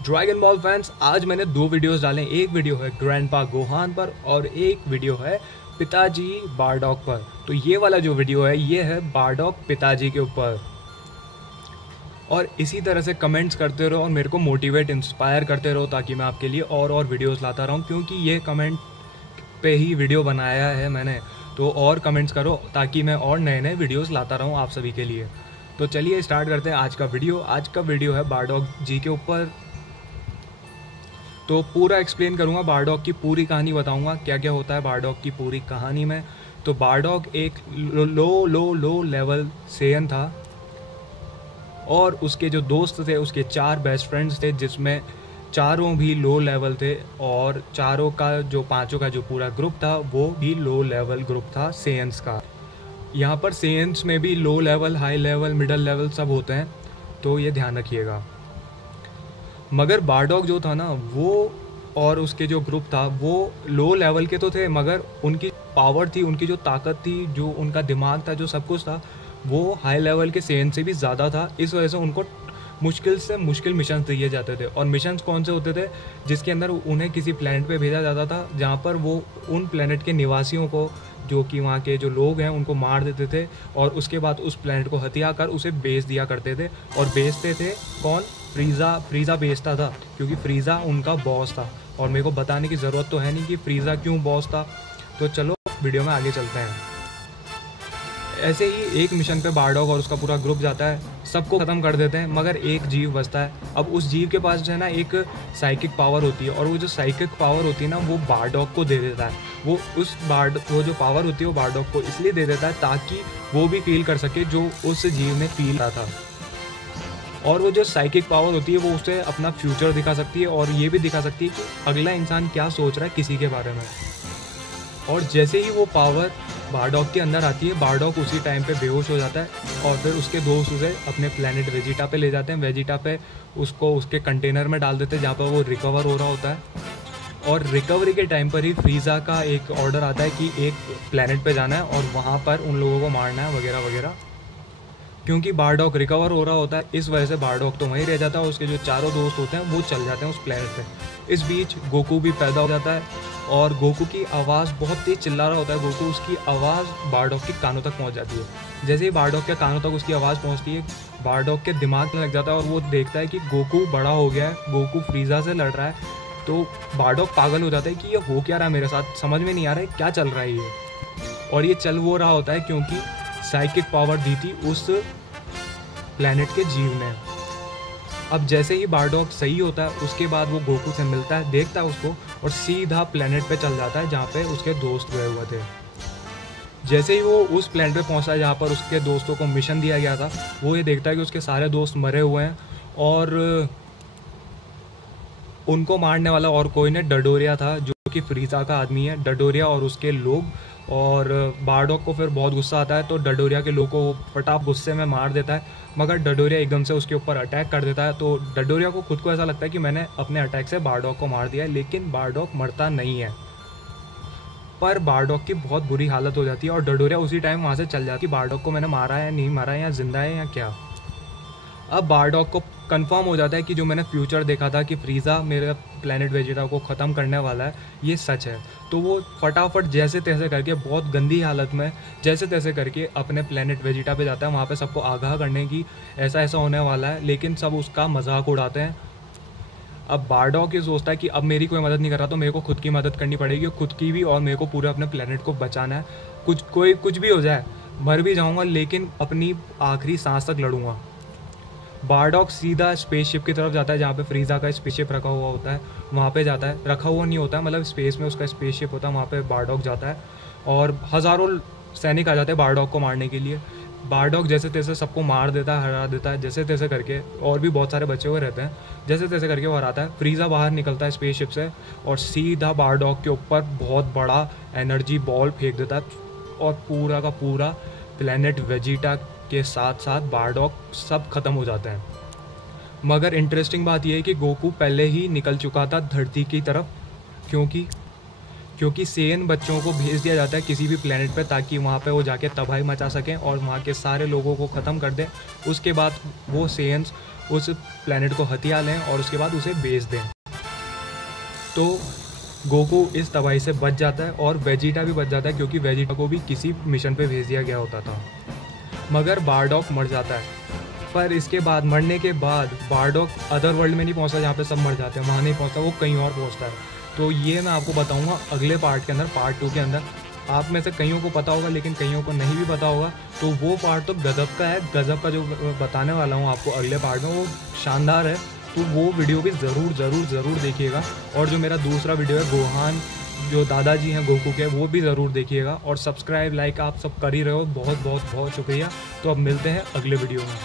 Dragon ball fans, आज मैंने दो वीडियोस डाले। एक वीडियो है ग्रैंडपा गोहान पर और एक वीडियो है पिताजी बारडॉग पर। तो ये वाला जो वीडियो है ये है बारडॉग पिताजी के ऊपर। और इसी तरह से कमेंट्स करते रहो और मेरे को मोटिवेट इंस्पायर करते रहो ताकि मैं आपके लिए और वीडियोस लाता रहूं, क्योंकि ये कमेंट पे ही वीडियो बनाया है मैंने। तो और कमेंट्स करो ताकि मैं और नए नए वीडियोस लाता रहूं आप सभी के लिए। तो चलिए स्टार्ट करते हैं आज का वीडियो। आज का वीडियो है बारडॉग जी के ऊपर। तो पूरा एक्सप्लेन करूंगा, बारडॉग की पूरी कहानी बताऊंगा क्या क्या होता है बारडॉग की पूरी कहानी में। तो बारडॉग एक लो लेवल सेयन था और उसके जो दोस्त थे उसके 4 बेस्ट फ्रेंड्स थे, जिसमें चारों भी लो लेवल थे और चारों का जो पांचों का जो पूरा ग्रुप था वो भी लो लेवल ग्रुप था सेयंस का। यहाँ पर सेयंस में भी low level, high level, middle level सब होते हैं, तो ये ध्यान रखिएगा। मगर बारडॉग जो था ना वो और उसके जो ग्रुप था वो लो लेवल के तो थे, मगर उनकी पावर थी, उनकी जो ताकत थी, जो उनका दिमाग था, जो सब कुछ था वो हाई लेवल के सेयन से भी ज़्यादा था। इस वजह से उनको मुश्किल से मुश्किल मिशन दिए जाते थे। और मिशन कौन से होते थे? जिसके अंदर उन्हें किसी प्लेनेट पे भेजा जाता था जहाँ पर वो उन प्लेनेट के निवासियों को, जो कि वहाँ के जो लोग हैं, उनको मार देते थे और उसके बाद उस प्लेनेट को हथिया कर उसे बेच दिया करते थे। और बेचते थे कौन? फ्रीज़ा बेचता था, क्योंकि फ्रीज़ा उनका बॉस था। और मेरे को बताने की ज़रूरत तो है नहीं कि फ्रीज़ा क्यों बॉस था। तो चलो वीडियो में आगे चलते हैं। ऐसे ही एक मिशन पे बारडॉग और उसका पूरा ग्रुप जाता है, सबको ख़त्म कर देते हैं, मगर एक जीव बचता है। अब उस जीव के पास जो है ना एक साइकिक पावर होती है, और वो जो साइकिक पावर होती है ना वो बारडॉग को दे देता है। वो जो पावर होती है वो बारडॉग को इसलिए दे देता है ताकि वो भी फील कर सके जो उस जीव ने फील किया था। और वो जो साइकिक पावर होती है वो उसे अपना फ्यूचर दिखा सकती है और ये भी दिखा सकती है कि अगला इंसान क्या सोच रहा है किसी के बारे में। और जैसे ही वो पावर बारडॉग के अंदर आती है, बारडॉग उसी टाइम पे बेहोश हो जाता है और फिर उसके दोस्त उसे अपने प्लेनेट वेजिटा पे ले जाते हैं। वेजिटा पे उसको उसके कंटेनर में डाल देते हैं जहाँ पर वो रिकवर हो रहा होता है। और रिकवरी के टाइम पर ही फ्रीज़ा का एक ऑर्डर आता है कि एक प्लेनेट पे जाना है और वहाँ पर उन लोगों को मारना है वगैरह वगैरह। क्योंकि बारडॉग रिकवर हो रहा होता है, इस वजह से बारडॉग तो वहीं रह जाता है और उसके जो चारों दोस्त होते हैं वो चल जाते हैं उस प्लेनेट पे। इस बीच गोकू भी पैदा हो जाता है और गोकू की आवाज़ बहुत तेज चिल्ला रहा होता है। गोकू, उसकी आवाज़ बारडॉग के कानों तक पहुंच जाती है। जैसे ही बारडॉग के कानों तक उसकी आवाज़ पहुंचती है, बारडॉग के दिमाग में लग जाता है और वो देखता है कि गोकू बड़ा हो गया है, गोकू फ्रीज़ा से लड़ रहा है। तो बारडॉग पागल हो जाता है कि ये हो क्या रहा है मेरे साथ, समझ में नहीं आ रहा है क्या चल रहा है ये। और ये चल वो रहा होता है क्योंकि साइकिक पावर दी थी उस प्लैनेट के जीव ने। अब जैसे ही बारडॉग सही होता है उसके बाद वो गोकू से मिलता है, देखता है उसको और सीधा प्लैनेट पे चल जाता है जहाँ पे उसके दोस्त गए हुए थे। जैसे ही वो उस प्लैनेट पे पहुँचता है जहाँ पर उसके दोस्तों को मिशन दिया गया था, वो ये देखता है कि उसके सारे दोस्त मरे हुए हैं और उनको मारने वाला और कोई नहीं, डडोरिया था, जो कि फ्रीज़ा का आदमी है। डडोरिया और उसके लोग। और बारडॉग को फिर बहुत गुस्सा आता है तो डडोरिया के लोगों को फटाफ गुस्से में मार देता है, मगर डडोरिया एकदम से उसके ऊपर अटैक कर देता है। तो डडोरिया को खुद को ऐसा लगता है कि मैंने अपने अटैक से बारडॉग को मार दिया है, लेकिन बारडॉग मरता नहीं है। पर बारडॉग की बहुत बुरी हालत हो जाती है और डडोरिया उसी टाइम वहाँ से चल जाती है। बारडॉग को मैंने मारा है या नहीं मारा है, या जिंदा है या क्या। अब बारडॉग को कंफर्म हो जाता है कि जो मैंने फ्यूचर देखा था कि फ्रीज़ा मेरे प्लेनेट वेजिटा को ख़त्म करने वाला है, ये सच है। तो वो फटाफट जैसे तैसे करके, बहुत गंदी हालत में जैसे तैसे करके अपने प्लेनेट वेजिटा पे जाता है, वहाँ पे सबको आगाह करने की ऐसा ऐसा होने वाला है, लेकिन सब उसका मजाक उड़ाते हैं। अब बारडॉग ये सोचता है कि अब मेरी कोई मदद नहीं कर रहा तो मेरे को खुद की मदद करनी पड़ेगी, खुद की भी, और मेरे को पूरे अपने प्लेनेट को बचाना है। कुछ भी हो जाए, मर भी जाऊँगा लेकिन अपनी आखिरी सांस तक लड़ूंगा। बारडॉग सीधा स्पेसशिप की तरफ जाता है जहाँ पे फ्रीज़ा का स्पेसशिप रखा हुआ होता है, वहाँ पे जाता है। रखा हुआ नहीं होता है, मतलब स्पेस में उसका स्पेसशिप होता है, वहाँ पे बारडॉग जाता है और हज़ारों सैनिक आ जाते हैं बारडॉग को मारने के लिए। बारडॉग जैसे तैसे सबको मार देता है, हरा देता है जैसे तैसे करके, और भी बहुत सारे बचे हुए रहते हैं, जैसे तैसे करके वो हराता है। फ्रीज़ा बाहर निकलता है स्पेसशिप से और सीधा बारडॉग के ऊपर बहुत बड़ा एनर्जी बॉल फेंक देता है और पूरा का पूरा प्लेनेट वेजिटा के साथ साथ बारडॉग सब खत्म हो जाते हैं। मगर इंटरेस्टिंग बात यह है कि गोकू पहले ही निकल चुका था धरती की तरफ, क्योंकि सेयन बच्चों को भेज दिया जाता है किसी भी प्लेनेट पे ताकि वहाँ पे वो जाके तबाही मचा सकें और वहाँ के सारे लोगों को ख़त्म कर दें। उसके बाद वो सेयन्स उस प्लेनेट को हथिया लें और उसके बाद उसे बेच दें। तो गोकू इस तबाही से बच जाता है और वेजिटा भी बच जाता है, क्योंकि वेजिटा को भी किसी मिशन पे भेज दिया गया होता था। मगर बारडॉक मर जाता है, पर इसके बाद मरने के बाद बारडॉक अदर वर्ल्ड में नहीं पहुंचता जहाँ पे सब मर जाते हैं, वहाँ नहीं पहुंचता, वो कहीं और पहुंचता है। तो ये मैं आपको बताऊंगा अगले पार्ट के अंदर, पार्ट 2 के अंदर। आप में से कईयों को पता होगा लेकिन कईयों को नहीं भी पता होगा, तो वो पार्ट तो गज़ब का है। गज़ब का जो बताने वाला हूँ आपको अगले पार्ट में, वो शानदार है। तो वो वीडियो भी ज़रूर देखिएगा। और जो मेरा दूसरा वीडियो है गोहान, जो दादाजी हैं गोकू के, वो भी ज़रूर देखिएगा। और सब्सक्राइब लाइक आप सब कर ही रहे हो, बहुत शुक्रिया। तो अब मिलते हैं अगले वीडियो में।